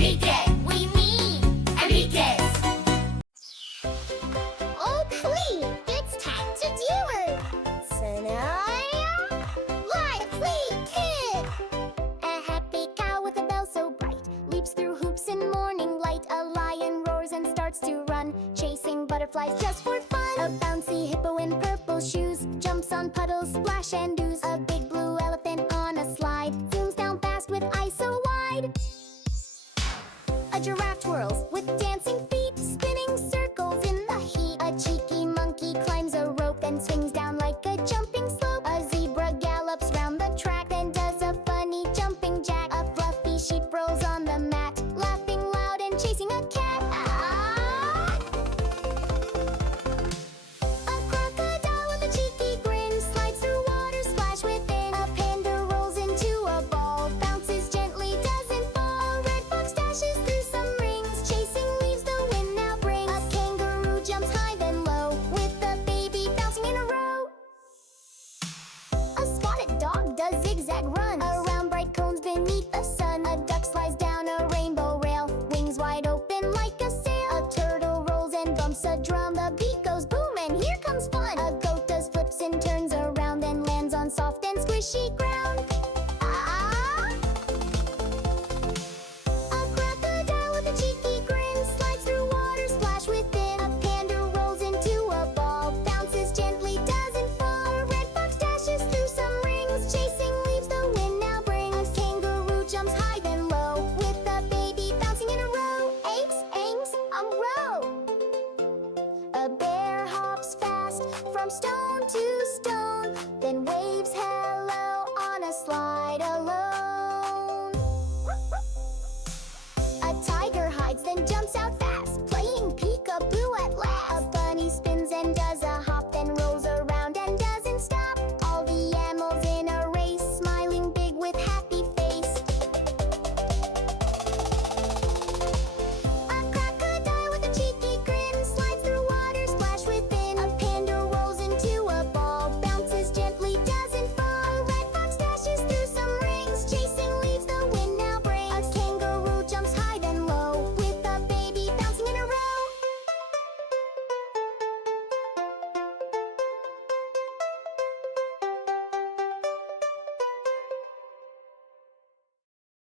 Enrique. We mean Enriquez. Oh, please, it's time to do it. Scenario, lively kid. A happy cow with a bell so bright leaps through hoops in morning light. A lion roars and starts to run, chasing butterflies just for fun. A bouncy hippo in purple shoes jumps on puddles, splash and ooze. A big blue elephant on a slide zooms down fast with eyes so wide. A giraffe twirls with dancing feet, spinning circles in the heat. A cheeky monkey climbs a rope and swings down